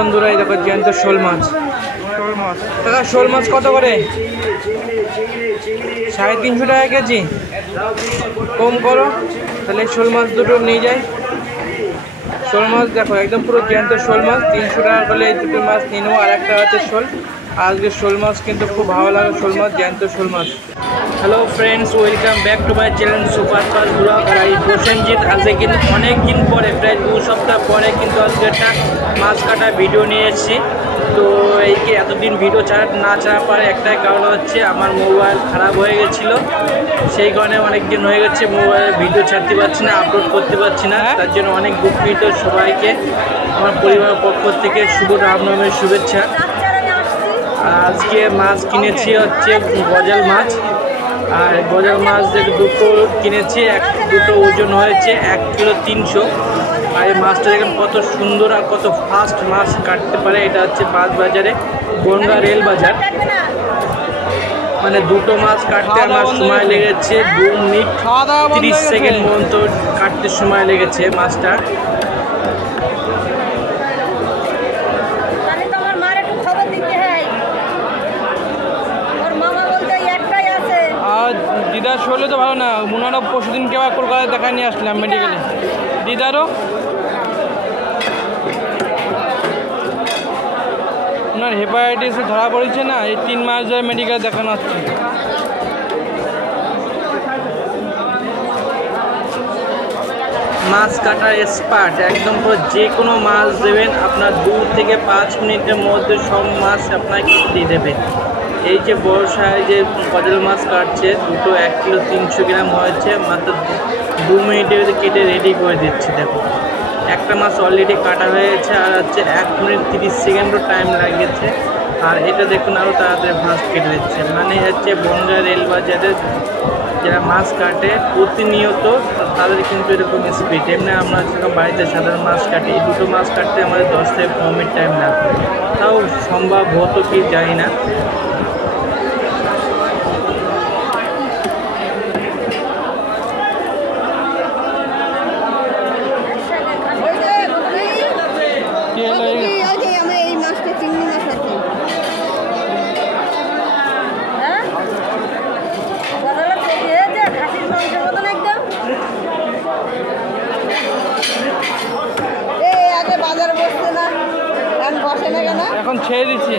বন্ধুরা, এই দেখো জ্যান্ত শোল মাছ। দাদা শোল মাছ কত করে? 350 টাকা কেজি। কম করো তাহলে শোল মাছ দুটো নিয়ে যাই। শোল মাছ দেখো একদম পুরো জ্যান্ত শোল মাছ, 300 টাকা করলে এই দুটো মাছ নিয়ে নেবো। আর একটা হচ্ছে শোল। আজকে শোল মাছ কিন্তু খুব ভালো লাগে, শোল মাছ, জ্যান্ত শোল মাছ। Hello friends, welcome back to my channel super fast blog. আর এই প্রসেনজিৎ আজকে কিন্তু অনেক দিন পরে, প্রায় 2 সপ্তাহ পরে কিন্তু আজকে একটা মাছ কাটা ভিডিও নিয়ে এসেছি। তো এই কি এতদিন ভিডিও না ছাড়া পারে একটাই কারণ হচ্ছে আমার মোবাইল খারাপ হয়ে গেছিলো, সেই কারণে অনেক দিন হয়ে গেছে মোবাইলে ভিডিও ছাড়তে পারছি না, আপলোড করতে পারছি না। তার জন্য অনেক দুঃখিত সবাইকে। আমার পরিবারের পক্ষ থেকে শুভ রামনবমীর শুভেচ্ছা। আজকে মাছ কিনেছি হচ্ছে গজাল মাছ, আর গজাল মাছ দুটো কিনেছি, দুটো ওজন হয়েছে 1 কিলো 300। আর এই মাছটা দেখেন কত সুন্দর আর কত ফাস্ট মাছ কাটতে পারে। এটা হচ্ছে বাজারে বনগাঁ রেল বাজার। মানে দুটো মাছ কাটতে আমার সময় লেগেছে 2 মিনিট 30 সেকেন্ড পর্যন্ত কাটতে সময় লেগেছে মাছটা। দিদার শরীরে তো ভালো না, মুনারও পরশুদিন কেউ কলকাতায় দেখা নিয়ে আসলাম মেডিকেলে। দিদারও ওনার হেপাটাইটিসে ধরা পড়েছে না, এই 3 মাস ধরে মেডিকেলে দেখানো হচ্ছে। মাছ কাটার এক্সপার্ট একদম, যে কোনো মাছ দেবেন আপনার 2 থেকে 5 মিনিটের মধ্যে সব মাছ আপনাকে দিয়ে দেবে। এই যে বড় সাইজে গজাল মাছ কাটছে, দুটো 1 কিলো 300 গ্রাম হয়েছে, মাত্র 2 মিনিটের কেটে রেডি করে দিচ্ছে। দেখো একটা মাছ অলরেডি কাটা হয়েছে, আর হচ্ছে 1 মিনিট 30 সেকেন্ডও টাইম লাগিয়েছে। আর এটা দেখুন আরও তাড়াতাড়ি মাছ কেটে দিচ্ছে। মানে হচ্ছে বনগাঁ রেল বাজারের যারা মাছ কাটে প্রতিনিয়ত, তাদের কিন্তু এরকম স্পিড। এমনি আমরা যখন বাড়িতে সাধারণ মাছ কাটি, এই দুটো মাছ কাটতে আমাদের 10 থেকে 15 মিনিট টাইম লাগবে। তাও সম্ভব হতো কি জানি না। এখন ছেড়ে দিচ্ছি।